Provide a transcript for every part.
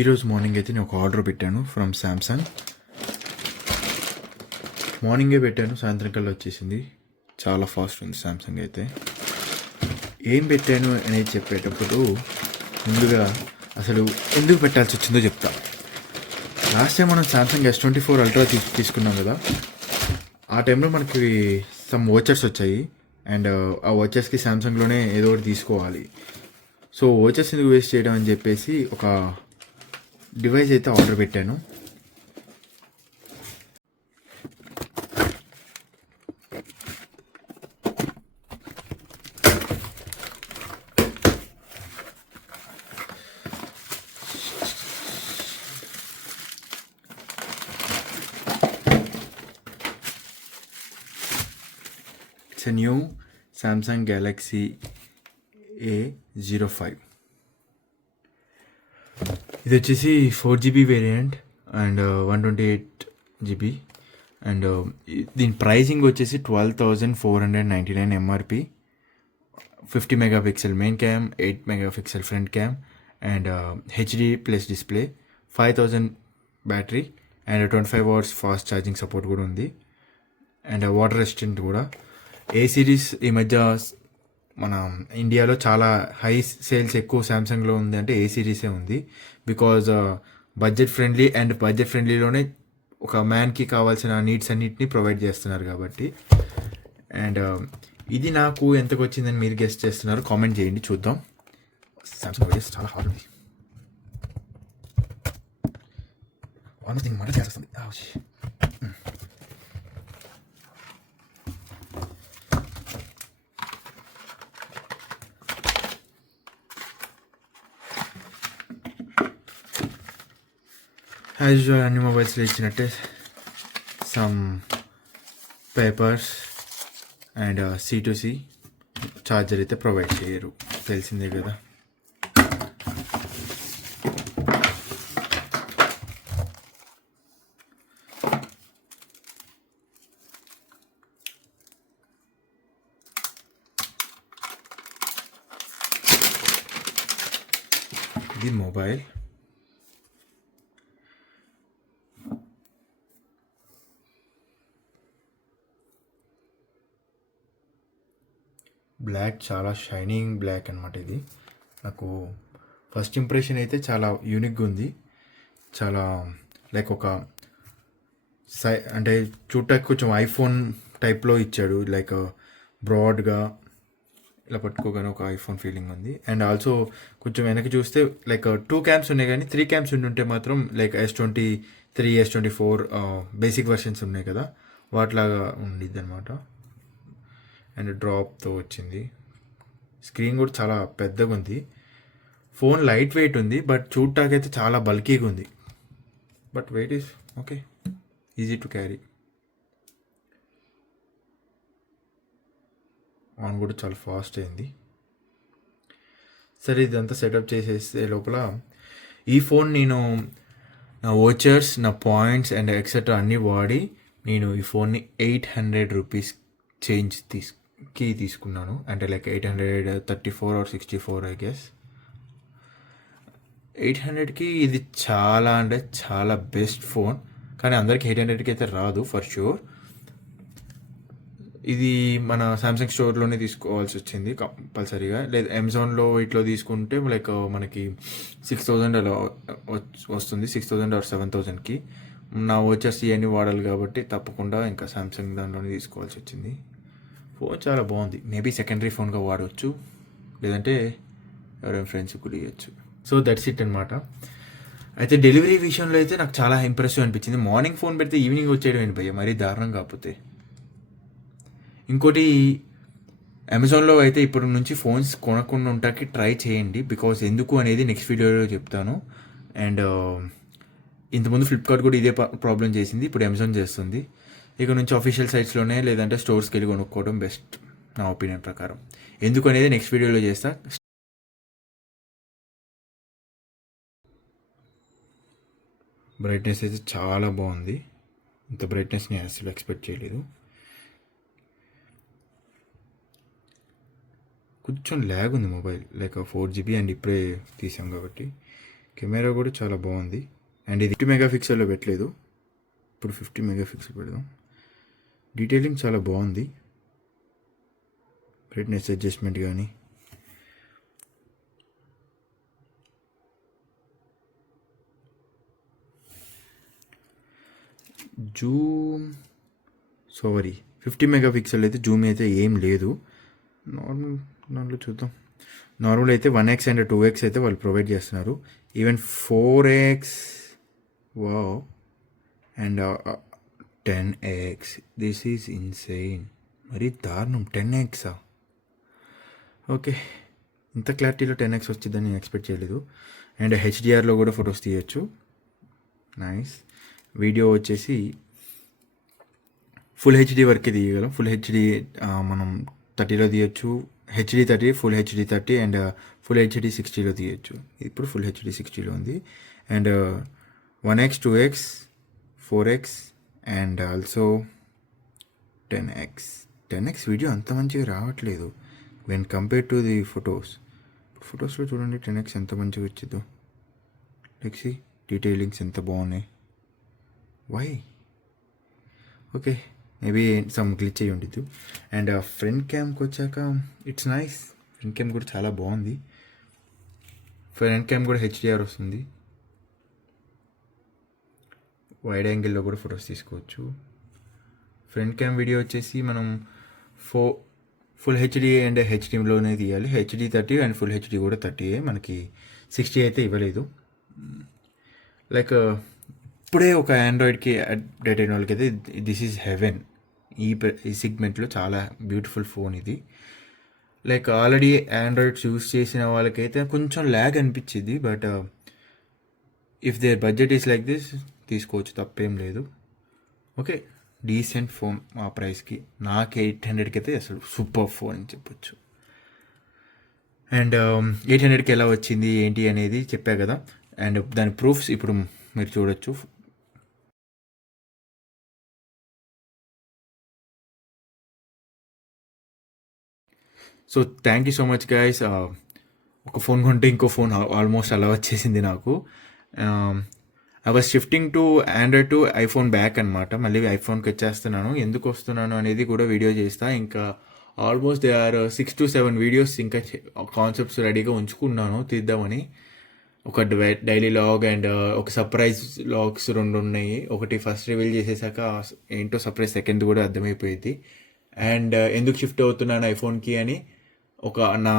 ఈరోజు మార్నింగ్ అయితే నేను ఒక ఆర్డర్ పెట్టాను ఫ్రమ్ శాంసంగ్. మార్నింగే పెట్టాను, సాయంత్రం కల్లా వచ్చేసింది. చాలా ఫాస్ట్ ఉంది శాంసంగ్ అయితే. ఏం పెట్టాను అనేది చెప్పేటప్పుడు ముందుగా అసలు ఎందుకు పెట్టాల్సి వచ్చిందో చెప్తా. లాస్ట్ టైం మనం శాంసంగ్ S24 అల్ట్రా తీసుకున్నాం కదా, ఆ టైంలో మనకి సమ్ వాచెస్ వచ్చాయి. అండ్ ఆ వాచెస్కి శాంసంగ్లోనే ఏదో ఒకటి తీసుకోవాలి. సో వాచెస్ ఎందుకు వేస్ట్ చేయడం అని చెప్పేసి ఒక డివైస్ అయితే ఆర్డర్ పెట్టాను. It's a new Samsung Galaxy A05. ఇది వచ్చేసి 4GB variant and 128GB. And దీని ప్రైజింగ్ వచ్చేసి 12,499 MRP. 50 megapixel main cam, 8 megapixel front cam and HD plus display, 5000 battery and 25 hours fast charging support కూడా ఉంది. And water resistant కూడా. ఏ series ఈ మధ్య మన ఇండియాలో చాలా హై సేల్స్ ఎక్కువ శాంసంగ్లో ఉంది అంటే ఏ సిరీసే ఉంది. Because budget friendly and budget ఫ్రెండ్లీలోనే ఒక మ్యాన్కి కావాల్సిన నీడ్స్ అన్నిటిని ప్రొవైడ్ చేస్తున్నారు కాబట్టి. అండ్ ఇది నాకు ఎంతకు వచ్చిందని మీరు గెస్ట్ చేస్తున్నారు, కామెంట్ చేయండి చూద్దాం. శాంసంగ్ వాచెస్ చాలా హార్డ్ ఉంది. వన్ థింగ్ మాట చేస్తుంది. యాజ్ యూజువల్ అన్ని మొబైల్స్లో ఇచ్చినట్టే some papers and C2C charger అయితే ప్రొవైడ్ చేయరు, తెలిసిందే కదా. ఇది మొబైల్. బ్లాక్, చాలా షైనింగ్ బ్లాక్ అనమాట. ఇది నాకు ఫస్ట్ ఇంప్రెషన్ అయితే చాలా యూనిక్గా ఉంది. చాలా లైక్ ఒక అంటే చూడటానికి కొంచెం ఐఫోన్ టైప్లో ఇచ్చాడు. లైక్ బ్రాడ్గా ఇలా పట్టుకోగానే ఒక ఐఫోన్ ఫీలింగ్ ఉంది. అండ్ ఆల్సో కొంచెం వెనక్కి చూస్తే లైక్ 2 క్యామ్స్ ఉన్నాయి, కానీ 3 క్యామ్స్ ఉంటే మాత్రం like S23, S24 basic versions ఉన్నాయి కదా, వాటిలాగా ఉండిద్ది అనమాట. అండ్ డ్రాప్తో వచ్చింది. స్క్రీన్ కూడా చాలా పెద్దగా ఉంది. ఫోన్ లైట్ వెయిట్ ఉంది, బట్ చూడటానికి అయితే చాలా బల్కీగా ఉంది. But weight is okay, easy to carry. On కూడా చాలా ఫాస్ట్ అయింది. సరే, ఇదంతా సెటప్ చేసేస్తే లోపల ఈ ఫోన్ నేను నా వోచర్స్, నా పాయింట్స్ అండ్ ఎక్సెట్రా అన్నీ వాడి నేను ఈ ఫోన్ని 800 రూపీస్ చేంజ్ తీసుకున్నాను. అంటే లైక్ 834 or 64 ఐ గెస్. 800కి ఇది చాలా అంటే చాలా బెస్ట్ ఫోన్. కానీ అందరికి 800కి అయితే రాదు ఫర్ షూర్. ఇది మన సామ్సంగ్ స్టోర్లోనే తీసుకోవాల్సి వచ్చింది కంపల్సరీగా. లేదా అమెజాన్లో ఇట్లా తీసుకుంటే లైక్ మనకి 6000 అలా వస్తుంది, 6000 or 7000కి. నా వచ్చేసి ఇవన్నీ వాడాలి కాబట్టి తప్పకుండా ఇంకా సామ్సంగ్ దానిలోనే తీసుకోవాల్సి వచ్చింది. ఫోన్ చాలా బాగుంది. మేబీ సెకండరీ ఫోన్గా వాడవచ్చు, లేదంటే ఎవరైనా ఫ్రెండ్స్ కూడా ఇవ్వచ్చు. సో దట్స్ ఇట్ అనమాట. అయితే డెలివరీ విషయంలో అయితే నాకు చాలా ఇంప్రెసివ్ అనిపించింది. మార్నింగ్ ఫోన్ పెడితే ఈవినింగ్ వచ్చేయడం ఏంటి భయ్య, మరీ దారుణం కాకపోతే. ఇంకోటి, అమెజాన్లో అయితే ఇప్పటి నుంచి ఫోన్స్ కొనకుండా ఉంటాకి ట్రై చేయండి. బికాజ్ ఎందుకు అనేది నెక్స్ట్ వీడియోలో చెప్తాను. అండ్ ఇంతకుముందు ఫ్లిప్కార్ట్ కూడా ఇదే ప్రాబ్లం చేసింది, ఇప్పుడు అమెజాన్ చేస్తుంది. ఇక నుంచి అఫీషియల్ సైట్స్లోనే లేదంటే స్టోర్స్కి వెళ్ళి కొనుక్కోవడం బెస్ట్ నా ఒపీనియన్ ప్రకారం. ఎందుకు అనేది నెక్స్ట్ వీడియోలో చేస్తా. బ్రైట్నెస్ అయితే చాలా బాగుంది. ఇంత బ్రైట్నెస్ నేను అసలు ఎక్స్పెక్ట్ చేయలేదు. కొంచెం ల్యాగ్ ఉంది మొబైల్, లైక్ 4 GB అండ్ ఇప్పుడే తీసాం కాబట్టి. కెమెరా కూడా చాలా బాగుంది. అండ్ ఇది 50 మెగాపిక్సెల్లో పెట్టలేదు, ఇప్పుడు 50 మెగాపిక్సెల్ పెడదాం. డీటెయిలింగ్ చాలా బాగుంది, బ్రైట్నెస్ అడ్జస్ట్మెంట్ కానీ. జూమ్ సారీ 50 మెగాపిక్సెల్ అయితే జూమ్ అయితే ఏం లేదు. నార్మల్ దాంట్లో చూద్దాం. నార్మల్ అయితే 1x అండ్ 2x అయితే వాళ్ళు ప్రొవైడ్ చేస్తున్నారు. Even 4x wow and 10x. This is insane, మరీ దారుణం. 10xా? ఓకే, ఇంత క్లారిటీలో 10x వచ్చిందని నేను ఎక్స్పెక్ట్ చేయలేదు. అండ్ హెచ్డిఆర్లో కూడా ఫొటోస్ తీయచ్చు, నైస్. వీడియో వచ్చేసి ఫుల్ హెచ్డి వరకే తీయగలం. ఫుల్ హెచ్డి మనం 30లో తీయచ్చు, HD 30, full HD 30 and full HD 60లో తీయచ్చు. ఇప్పుడు ఫుల్ హెచ్డి 60లో ఉంది. And 1x 2x 4x and also 10x video అంత మంచిగా రావట్లేదు వెన్ కంపేర్ టు ది ఫొటోస్లో చూడండి 10x ఎంత మంచిగా వచ్చిందో. లెక్సీ డీటెయిలింగ్స్ ఎంత బాగున్నాయి. Why? Okay, maybe some glitch అయ్యి ఉండొచ్చు. అండ్ ఫ్రంట్ క్యామ్కి వచ్చాక ఇట్స్ నైస్. ఫ్రంట్ క్యామ్ కూడా చాలా బాగుంది. ఫ్రంట్ క్యామ్ కూడా హెచ్డిఆర్ వస్తుంది. వైడ్ యాంగిల్లో కూడా ఫొటోస్ తీసుకోవచ్చు. ఫ్రంట్ క్యామ్ వీడియో వచ్చేసి మనం ఫుల్ హెచ్డి అండ్ హెచ్డిలోనే తీయాలి. హెచ్డి 30 అండ్ ఫుల్ హెచ్డి కూడా 30. మనకి 60 అయితే ఇవ్వలేదు. లైక్ ఇప్పుడే ఒక ఆండ్రాయిడ్కి అప్డేట్ అయిన వాళ్ళకి అయితే దిస్ ఈజ్ హెవెన్. ఈ సెగ్మెంట్లో చాలా బ్యూటిఫుల్ ఫోన్ ఇది. లైక్ ఆల్రెడీ ఆండ్రాయిడ్స్ యూస్ చేసిన వాళ్ళకైతే కొంచెం ల్యాగ్ అనిపించింది, but if their budget is like this తీసుకోవచ్చు, తప్పేం లేదు. ఓకే, డీసెంట్ ఫోన్ ఆ ప్రైస్కి. నాకు 800కి అయితే అసలు సూపర్ ఫోన్ అని చెప్పొచ్చు. అండ్ 800కి ఎలా వచ్చింది ఏంటి అనేది చెప్పా కదా. అండ్ దాని ప్రూఫ్స్ ఇప్పుడు మీరు చూడొచ్చు. So thank you so much guys. ఒక ఫోన్ కొంటే ఇంకో ఫోన్ ఆల్మోస్ట్ అలా వచ్చేసింది నాకు. I was shifting to Android to iPhone back అనమాట. మళ్ళీ ఐఫోన్కి వచ్చేస్తున్నాను. ఎందుకు వస్తున్నాను అనేది కూడా వీడియో చేస్తా. ఇంకా almost they are 6 to 7 videos ఇంకా కాన్సెప్ట్స్ రెడీగా ఉంచుకున్నాను తీద్దామని. ఒక డైలీ లాగ్ అండ్ ఒక సర్ప్రైజ్ లాగ్స్ 2 ఉన్నాయి. ఒకటి ఫస్ట్ రివీల్ చేసేసాక ఏంటో సర్ప్రైజ్ సెకండ్ కూడా అర్థమైపోయింది. అండ్ ఎందుకు షిఫ్ట్ అవుతున్నాను ఐఫోన్కి అని ఒక నా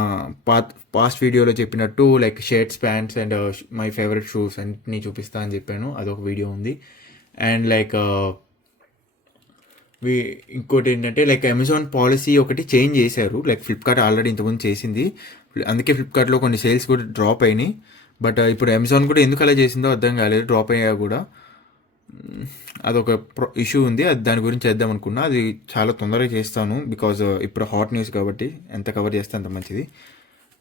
పాస్ట్ వీడియోలో చెప్పినట్టు like shirts, pants and my favourite shoes అన్నిటినీ చూపిస్తా అని చెప్పాను. అదొక వీడియో ఉంది. అండ్ లైక్ ఇంకోటి ఏంటంటే లైక్ అమెజాన్ పాలసీ ఒకటి చేంజ్ చేశారు. లైక్ ఫ్లిప్కార్ట్ ఆల్రెడీ ఇంతకుముందు చేసింది, అందుకే ఫ్లిప్కార్ట్లో కొన్ని సేల్స్ కూడా డ్రాప్ అయినాయి. బట్ ఇప్పుడు అమెజాన్ కూడా ఎందుకు అలా చేసిందో అర్థం కాలేదు. డ్రాప్ అయ్యా కూడా అదొక ఇష్యూ ఉంది. అది దాని గురించి చేద్దాం అనుకున్నా. అది చాలా తొందరగా చేస్తాను బికాజ్ ఇప్పుడు హాట్ న్యూస్ కాబట్టి ఎంత కవర్ చేస్తే అంత మంచిది.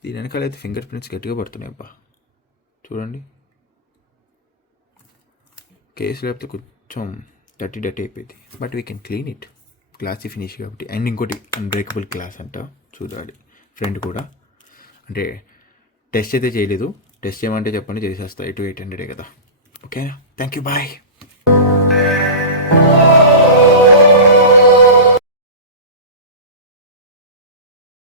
దీని వెనకాల అయితే ఫింగర్ ప్రింట్స్ గట్టిగా పడుతున్నాయి అబ్బా, చూడండి. కేసు లేకపోతే కొంచెం డర్టీ అయిపోయింది, but we can clean it. Glossy finish కాబట్టి. అండ్ ఇంకోటి అన్బ్రేకబుల్ గ్లాస్ అంట, చూడాలి. ఫ్రెండ్ కూడా అంటే టెస్ట్ అయితే చేయలేదు. టెస్ట్ చేయమంటే చెప్పండి, చేసేస్తా. 800 కదా. ఓకేనా, థ్యాంక్ యూ, బాయ్.